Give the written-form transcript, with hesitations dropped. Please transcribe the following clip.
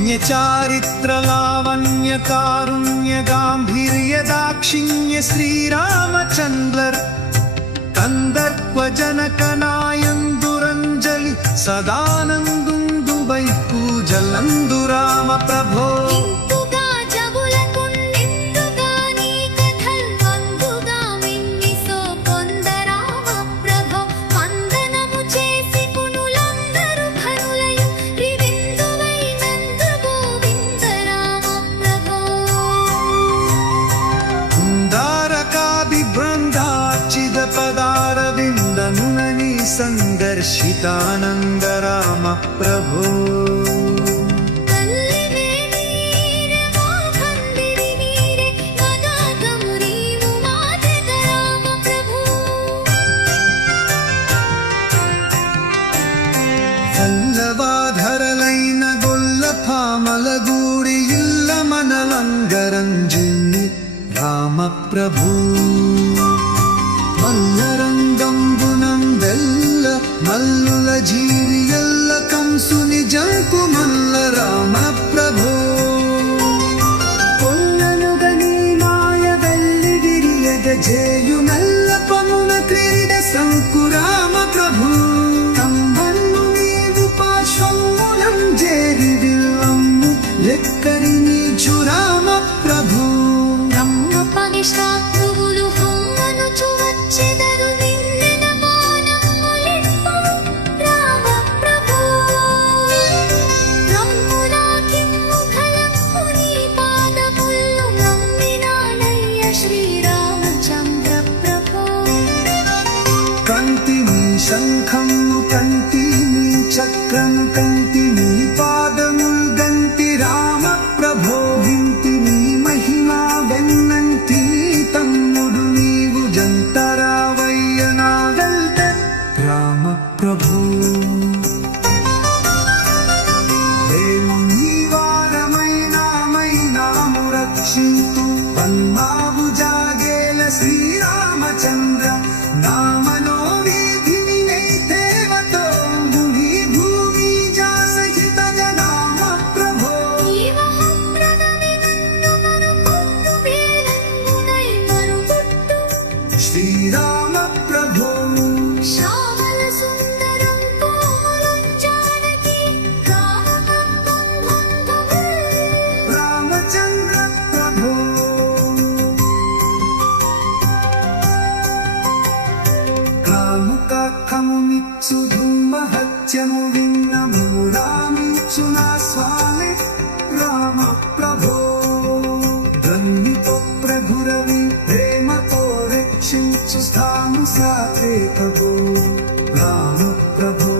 पुण्य चारित्र लावण्य कारुण्य गांभीर्य दाक्षिण्य श्रीरामचंद्र कंदर्प जनक नायंदुरंजलि सदानंदुंदु वैपूजलंदु राम प्रभो संदर्शितानंद राम प्रभो వల్లవాధరలైన గొల్లపామలగూడి ఇల్ల మనలంగరంజిల్లి రామ ప్రభు మల్లరంగంబునందెల్ల మల్లుల జీవియల్ల కంసుని జంకు మల్ల రామ ప్రభో కొల్లనుగని మాయ వెల్లిగిరియగ జేయు మెల్ల పమున క్రీడ సంకు రామ ప్రభు కంబన్ను నీవు పాశంబులం జేరి విల్లమ్ము లెక్కరి నీచు రామ ప్రభు బ్రహ్మ పనిష్టాత్రువులు హమ్మను చువచ్చెదరు నిన్నెన మానమ్ములిప్పు రామ ప్రభు బ్రహ్ములాకిమ్ము ఫలమ్ము నీ పాదముల్లు నమ్మినానయ్య శ్రీరామచంద్ర ప్రభు కంటి నీ శంఖము కంటి నీ చక్రము కంటి నీ పాదముల్ గంటి రామ ప్రభో వింటి నీ మహిమా వెన్నంటి తమ్ముడు నీవు జంతరావయ్య నాగల్ట రామ ప్రభు మేము నీ వారమైనాము రక్షింతు పన్మావు జాగేల శ్రీరామచంద్ర నామనో వీధిని నైతేవతో ముని భూమి జాసహిత జనామ ప్రభో శ్రీరామ ప్రభో శ్యామల సుందరం కోమలం జానకి రామచంద్ర ప్రభో కాముక కమునిచ్చు ధూమహత్యము విన్నము రామిచ్చు నా స్వామి రామ ప్రభో ధన్యుతో ప్రభురవి ప్రేమతో రక్షించు స్థాము సాతే ప్రభో రామ ప్రభో